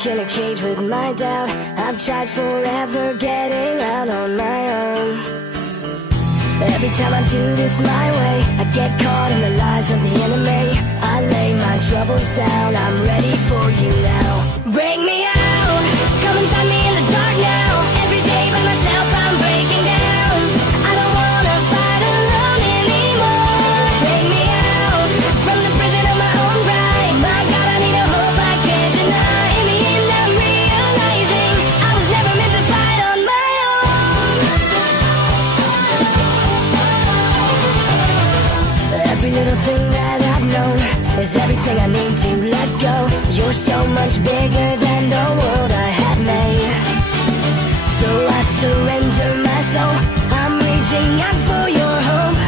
stuck in a cage with my doubt. I've tried forever getting out on my own. Every time I do this my way, I get caught in the lies of the enemy. I lay my troubles down, I'm ready for you now. Bring me out, come and find me in the dark now. Every day by myself I'm breaking down. I don't wanna fight alone anymore. Bring me out, from the prison of my own pride. My God, I need a hope I can't deny. In the end I'm realizing I was never meant to fight on my own. Every little thing that I've known is everything I need to let go. You're so much bigger than the world I have made. So I surrender my soul, I'm reaching out for your hope.